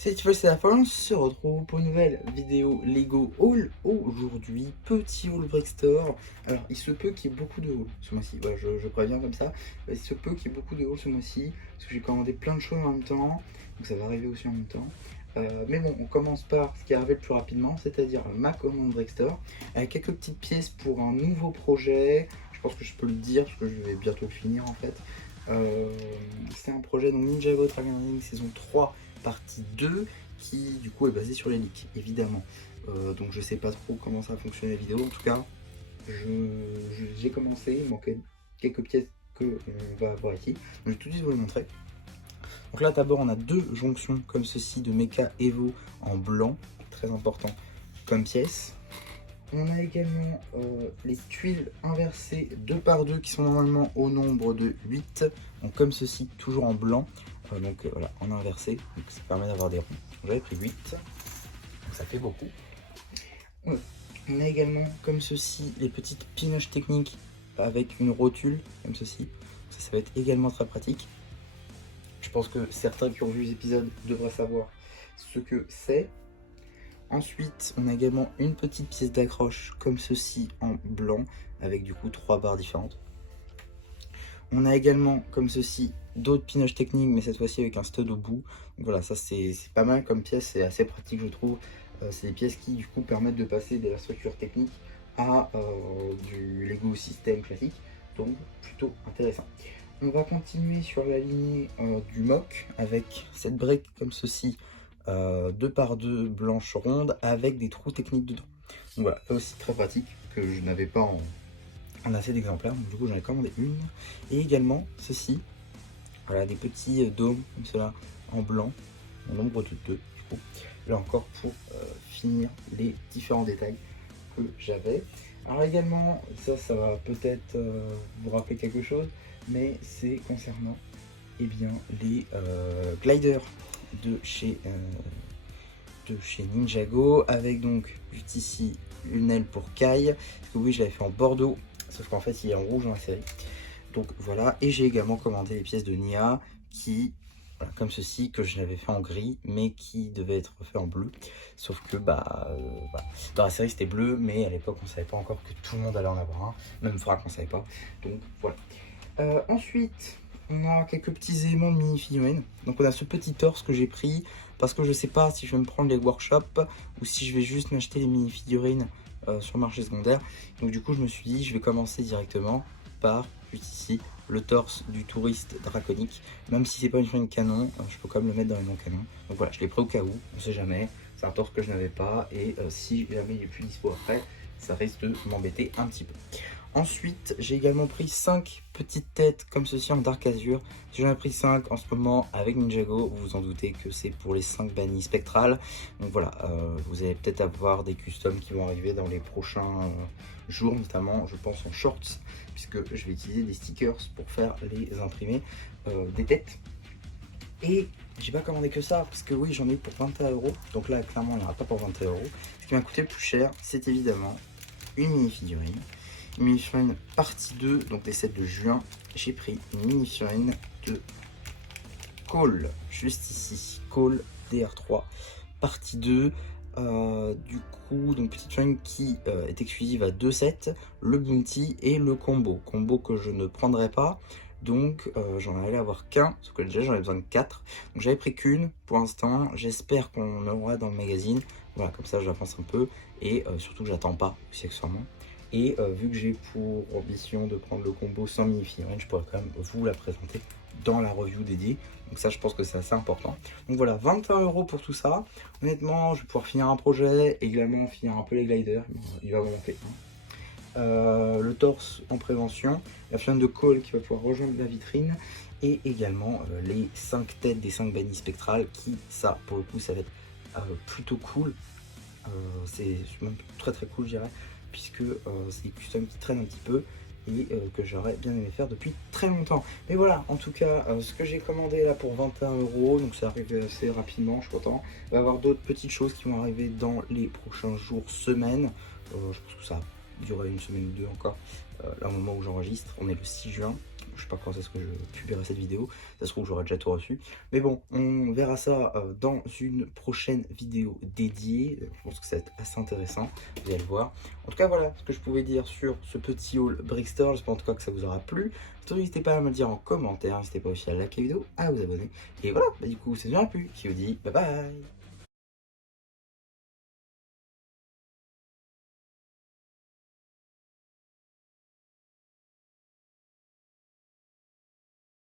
C'est Tiffle, c'est la fin, on se retrouve pour une nouvelle vidéo Lego Haul. Aujourd'hui, petit haul Breakstore. Alors, il se peut qu'il y ait beaucoup de haul ce mois-ci. Voilà, je préviens comme ça. Il se peut qu'il y ait beaucoup de haul ce mois-ci. Parce que j'ai commandé plein de choses en même temps. Donc ça va arriver aussi en même temps. Mais bon, on commence par ce qui est arrivé le plus rapidement, c'est-à-dire ma commande Breakstore. Avec quelques petites pièces pour un nouveau projet. Je pense que je peux le dire parce que je vais bientôt le finir en fait. C'est un projet donc Ninjago Dragon Ring saison 3 partie 2 qui du coup est basé sur les leaks évidemment. Donc je sais pas trop comment ça va fonctionner la vidéo. En tout cas, j'ai commencé, il manquait quelques pièces que on va avoir ici. Donc je vais tout de suite vous les montrer. Donc là d'abord on a deux jonctions comme ceci de Mecha Evo en blanc, très important comme pièce. On a également les tuiles inversées 2 par 2 qui sont normalement au nombre de 8, donc comme ceci, toujours en blanc, voilà, en inversé, donc ça permet d'avoir des ronds. J'avais pris 8, donc ça fait beaucoup. Ouais. On a également comme ceci les petites pinoches techniques avec une rotule, comme ceci, ça va être également très pratique. Je pense que certains qui ont vu les épisodes devraient savoir ce que c'est. Ensuite, on a également une petite pièce d'accroche comme ceci en blanc avec du coup 3 barres différentes. On a également comme ceci d'autres pinoches techniques mais cette fois-ci avec un stud au bout. Donc voilà, ça c'est pas mal comme pièce, c'est assez pratique je trouve. C'est des pièces qui du coup permettent de passer de la structure technique à du Lego système classique. Donc plutôt intéressant. On va continuer sur la lignée du mock avec cette brique comme ceci. 2 par 2 blanches rondes avec des trous techniques dedans. Donc voilà, là aussi très pratique, que je n'avais pas en assez d'exemplaires, donc du coup j'en ai commandé une. Et également ceci, voilà, des petits dômes comme cela en blanc, en nombre de 2 du coup. Là encore pour finir les différents détails que j'avais. Alors également, ça va peut-être vous rappeler quelque chose, mais c'est concernant bien, les gliders de chez Ninjago avec donc juste ici une aile pour Kai, parce que oui je l'avais fait en bordeaux sauf qu'en fait il est en rouge dans la série, donc voilà. Et j'ai également commandé les pièces de Nia qui voilà, comme ceci, que je l'avais fait en gris mais qui devait être fait en bleu, sauf que voilà. Dans la série c'était bleu mais à l'époque on savait pas encore que tout le monde allait en avoir un, même Frac on savait pas, donc voilà. Ensuite on a quelques petits éléments de mini-figurines. Donc on a ce petit torse que j'ai pris parce que je sais pas si je vais me prendre les workshops ou si je vais juste m'acheter les mini-figurines sur le marché secondaire. Donc du coup je me suis dit je vais commencer directement par juste ici le torse du touriste draconique. Même si c'est pas une figurine canon, je peux quand même le mettre dans les non canons. Donc voilà, je l'ai pris au cas où, on sait jamais. C'est un torse que je n'avais pas et si jamais il est plus dispo après, ça risque de m'embêter un petit peu. Ensuite, j'ai également pris 5 petites têtes comme ceci en Dark Azure. J'en ai pris 5 en ce moment avec Ninjago. Vous vous en doutez que c'est pour les 5 bannis spectrales. Donc voilà, vous allez peut-être avoir des customs qui vont arriver dans les prochains jours, notamment je pense en shorts, puisque je vais utiliser des stickers pour faire les imprimés des têtes. Et j'ai pas commandé que ça, parce que oui, j'en ai eu pour 21 €. Donc là, clairement, il n'y en aura pas pour 21 €. Ce qui m'a coûté le plus cher, c'est évidemment une mini-figurine. Mini-figurine partie 2, donc les sets de juin. J'ai pris une mini-figurine de Cole, juste ici, Cole DR3 partie 2. Du coup, donc petite figurine qui est exclusive à 2 sets, le bounty et le combo que je ne prendrai pas. Donc j'en allais avoir qu'un, sauf que déjà j'en ai besoin de 4. Donc j'avais pris qu'une pour l'instant, j'espère qu'on aura dans le magazine. Voilà, comme ça j'avance un peu et surtout que j'attends pas aussi accessoirement. Et vu que j'ai pour ambition de prendre le combo sans mini-figurine, je pourrais quand même vous la présenter dans la review dédiée. Donc ça, je pense que c'est assez important. Donc voilà, 21 € pour tout ça. Honnêtement, je vais pouvoir finir un projet, également finir un peu les gliders. Il va m'en manquer un. Le torse en prévention, la flamme de Cole qui va pouvoir rejoindre la vitrine. Et également les 5 têtes des 5 bannis spectrales qui, ça, pour le coup, ça va être plutôt cool. C'est même très cool, je dirais, puisque c'est des customs qui traînent un petit peu et que j'aurais bien aimé faire depuis très longtemps. Mais voilà, en tout cas, ce que j'ai commandé là pour 21 €, donc ça arrive assez rapidement, je suis content. Il va y avoir d'autres petites choses qui vont arriver dans les prochains jours, semaines. Je pense que ça va durer une semaine ou deux encore. Là, au moment où j'enregistre, on est le 6 juin. je sais pas quand est-ce que je publierai cette vidéo, ça se trouve j'aurai déjà tout reçu. Mais bon, on verra ça dans une prochaine vidéo dédiée. Je pense que ça va être assez intéressant, vous allez le voir. En tout cas, voilà ce que je pouvais dire sur ce petit haul Brickstore. J'espère en tout cas que ça vous aura plu. Surtout, n'hésitez pas à me le dire en commentaire, n'hésitez pas aussi à liker la vidéo, à vous abonner. Et voilà, bah, du coup, c'est déjà plus qui vous dit bye bye.